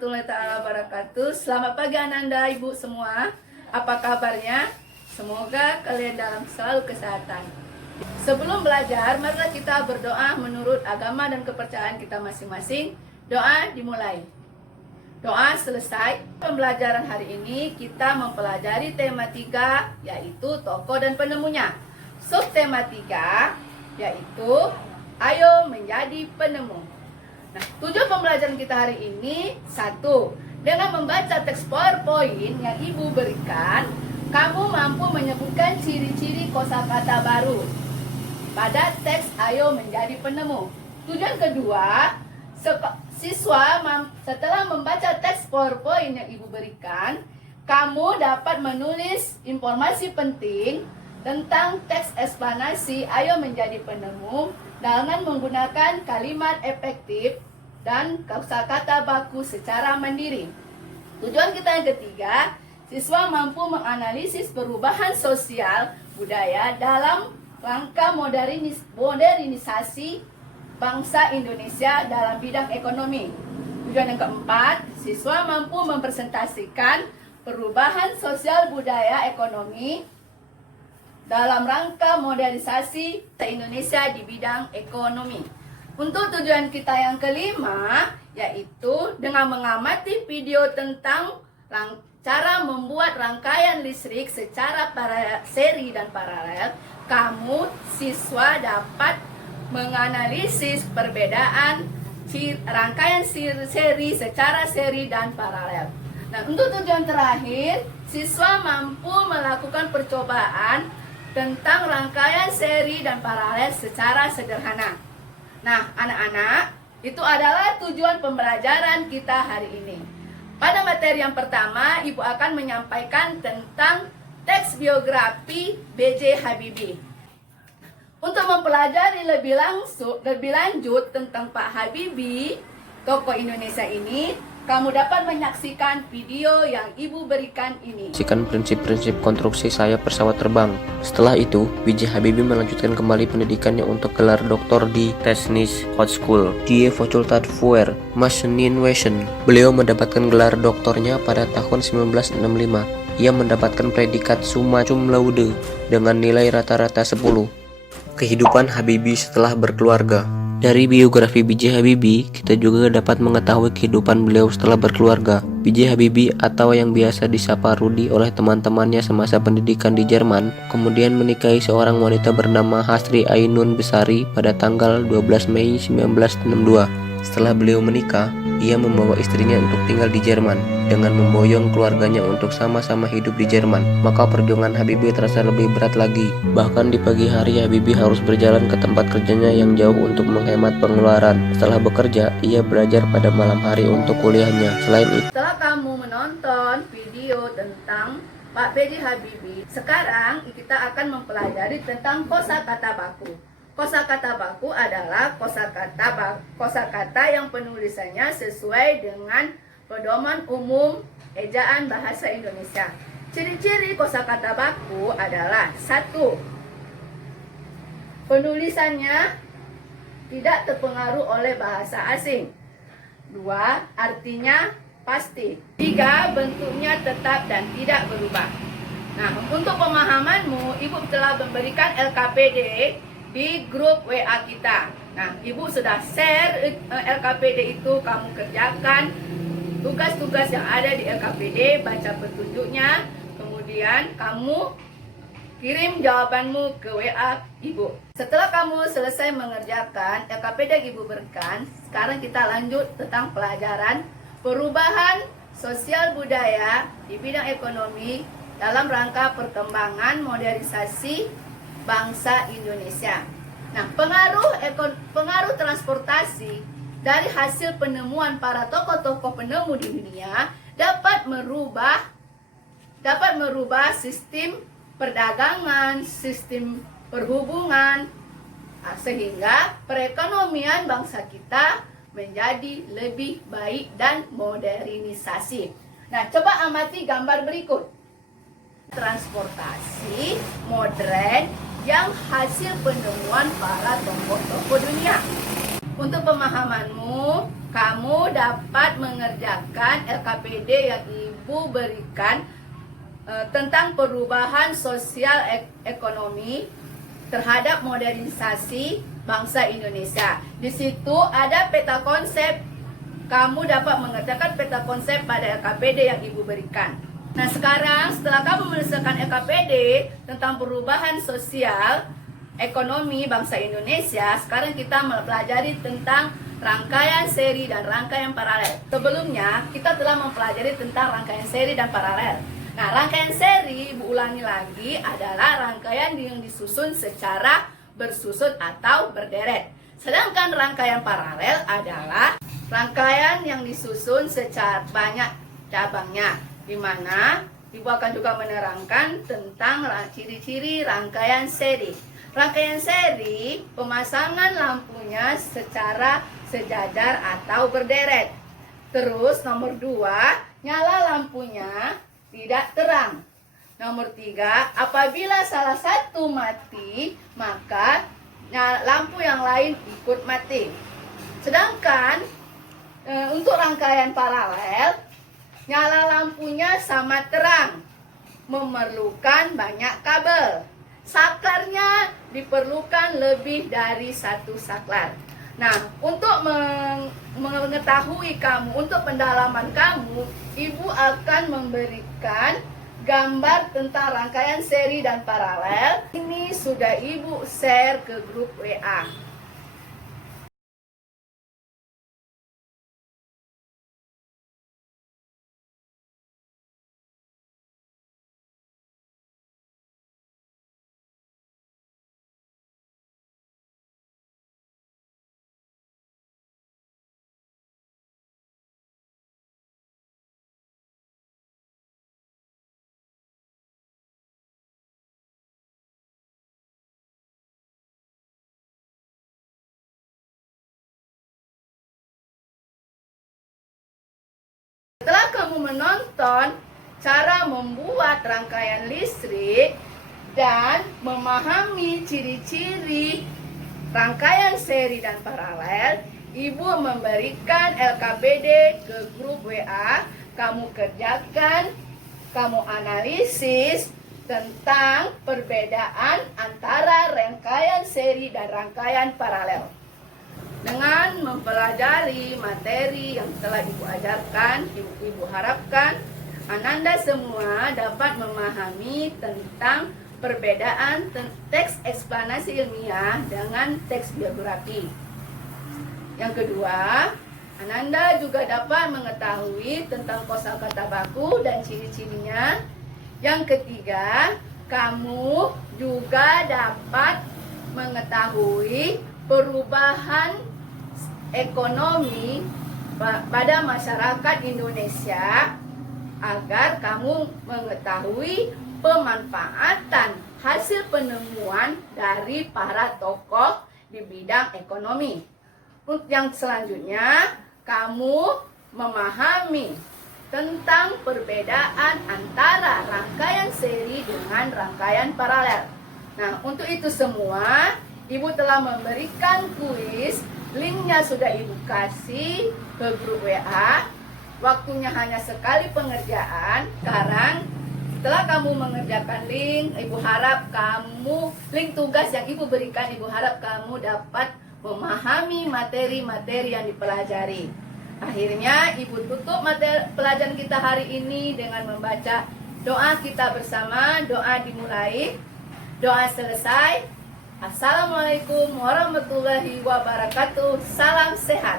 warahmatullahi taala wabarakatuh. Selamat pagi Ananda, Ibu semua. Apa kabarnya? Semoga kalian dalam selalu kesehatan. Sebelum belajar, marilah kita berdoa menurut agama dan kepercayaan kita masing-masing. Doa dimulai. Doa selesai. Pembelajaran hari ini kita mempelajari tema 3, yaitu tokoh dan penemunya. Subtema 3 yaitu ayo menjadi penemu. Nah, tujuan pembelajaran kita hari ini, 1. Dengan membaca teks PowerPoint yang Ibu berikan, kamu mampu menyebutkan ciri-ciri kosakata baru pada teks ayo menjadi penemu. Tujuan kedua, siswa setelah membaca teks PowerPoint yang Ibu berikan, kamu dapat menulis informasi penting tentang teks eksplanasi ayo menjadi penemu dengan menggunakan kalimat efektif dan kosakata baku secara mandiri. Tujuan kita yang ketiga, siswa mampu menganalisis perubahan sosial budaya dalam rangka modernisasi bangsa Indonesia dalam bidang ekonomi. Tujuan yang keempat, siswa mampu mempresentasikan perubahan sosial budaya ekonomi dalam rangka modernisasi Indonesia di bidang ekonomi. Untuk tujuan kita yang kelima, yaitu dengan mengamati video tentang cara membuat rangkaian listrik secara seri dan paralel, kamu siswa dapat menganalisis perbedaan rangkaian seri secara seri dan paralel. Nah, untuk tujuan terakhir, siswa mampu melakukan percobaan tentang rangkaian seri dan paralel secara sederhana. Nah, anak-anak, itu adalah tujuan pembelajaran kita hari ini. Pada materi yang pertama, Ibu akan menyampaikan tentang teks biografi B.J. Habibie. Untuk mempelajari lebih lanjut tentang Pak Habibie, tokoh Indonesia ini, kamu dapat menyaksikan video yang Ibu berikan ini. Prinsip-prinsip konstruksi sayap pesawat terbang. Setelah itu, B.J. Habibie melanjutkan kembali pendidikannya untuk gelar doktor di Technische Hochschule die Fakultät für Maschinenwesen. Beliau mendapatkan gelar doktornya pada tahun 1965. Ia mendapatkan predikat summa cum laude dengan nilai rata-rata 10. Kehidupan Habibie setelah berkeluarga. Dari biografi B.J. Habibie, kita juga dapat mengetahui kehidupan beliau setelah berkeluarga. B.J. Habibie atau yang biasa disapa Rudi oleh teman-temannya semasa pendidikan di Jerman, kemudian menikahi seorang wanita bernama Hasri Ainun Besari pada tanggal 12 Mei 1962. Setelah beliau menikah, ia membawa istrinya untuk tinggal di Jerman dengan memboyong keluarganya untuk sama-sama hidup di Jerman. Maka perjuangan Habibie terasa lebih berat lagi. Bahkan di pagi hari Habibie harus berjalan ke tempat kerjanya yang jauh untuk menghemat pengeluaran. Setelah bekerja, ia belajar pada malam hari untuk kuliahnya. Selain itu, setelah kamu menonton video tentang Pak B.J. Habibie, sekarang kita akan mempelajari tentang kosakata baku. Kosakata baku adalah kosakata yang penulisannya sesuai dengan pedoman umum ejaan bahasa Indonesia. Ciri-ciri kosakata baku adalah 1. Penulisannya tidak terpengaruh oleh bahasa asing. 2. Artinya pasti. 3. Bentuknya tetap dan tidak berubah. Nah, untuk pemahamanmu, Ibu telah memberikan LKPD di grup WA kita. Nah, Ibu sudah share LKPD itu, kamu kerjakan tugas-tugas yang ada di LKPD, baca petunjuknya, kemudian kamu kirim jawabanmu ke WA Ibu. Setelah kamu selesai mengerjakan LKPD yang Ibu berikan, sekarang kita lanjut tentang pelajaran perubahan sosial budaya di bidang ekonomi dalam rangka perkembangan modernisasi bangsa Indonesia. Nah, pengaruh transportasi dari hasil penemuan para tokoh-tokoh penemu di dunia dapat merubah sistem perdagangan, sistem perhubungan, sehingga perekonomian bangsa kita menjadi lebih baik dan modernisasi. Nah, coba amati gambar berikut. Transportasi modern yang hasil penemuan para tokoh-tokoh dunia. Untuk pemahamanmu, kamu dapat mengerjakan LKPD yang Ibu berikan tentang perubahan sosial ekonomi terhadap modernisasi bangsa Indonesia. Di situ ada peta konsep. Kamu dapat mengerjakan peta konsep pada LKPD yang Ibu berikan. Nah, sekarang setelah kamu menyelesaikan LKPD tentang perubahan sosial ekonomi bangsa Indonesia, sekarang kita mempelajari tentang rangkaian seri dan rangkaian paralel. Sebelumnya, kita telah mempelajari tentang rangkaian seri dan paralel. Nah, rangkaian seri, Ibu ulangi lagi, adalah rangkaian yang disusun secara bersusun atau berderet. Sedangkan rangkaian paralel adalah rangkaian yang disusun secara banyak cabangnya, di mana Ibu akan juga menerangkan tentang ciri-ciri rangkaian seri. Rangkaian seri, pemasangan lampunya secara sejajar atau berderet. Terus nomor 2, nyala lampunya tidak terang. Nomor 3, apabila salah satu mati, maka lampu yang lain ikut mati. Sedangkan untuk rangkaian paralel, nyala lampunya sama terang, memerlukan banyak kabel. Saklarnya diperlukan lebih dari satu saklar. Nah, untuk mengetahui kamu, untuk pendalaman kamu, Ibu akan memberikan gambar tentang rangkaian seri dan paralel. Ini sudah Ibu share ke grup WA. Setelah kamu menonton cara membuat rangkaian listrik dan memahami ciri-ciri rangkaian seri dan paralel, Ibu memberikan LKPD ke grup WA. Kamu kerjakan, kamu analisis tentang perbedaan antara rangkaian seri dan rangkaian paralel. Dengan mempelajari materi yang telah Ibu ajarkan, Ibu harapkan Ananda semua dapat memahami tentang perbedaan teks eksplanasi ilmiah dengan teks biografi. Yang kedua, Ananda juga dapat mengetahui tentang kosakata baku dan ciri-cirinya. Yang ketiga, kamu juga dapat mengetahui perubahan ekonomi pada masyarakat Indonesia agar kamu mengetahui pemanfaatan hasil penemuan dari para tokoh di bidang ekonomi. Untuk yang selanjutnya, kamu memahami tentang perbedaan antara rangkaian seri dengan rangkaian paralel. Nah, untuk itu semua, Ibu telah memberikan kuis. Linknya sudah Ibu kasih ke grup WA. Waktunya hanya sekali pengerjaan. Sekarang setelah kamu mengerjakan link, Ibu harap kamu, link tugas yang Ibu berikan, Ibu harap kamu dapat memahami materi-materi yang dipelajari. Akhirnya Ibu tutup materi pelajaran kita hari ini dengan membaca doa kita bersama. Doa dimulai, doa selesai. Assalamualaikum warahmatullahi wabarakatuh. Salam sehat.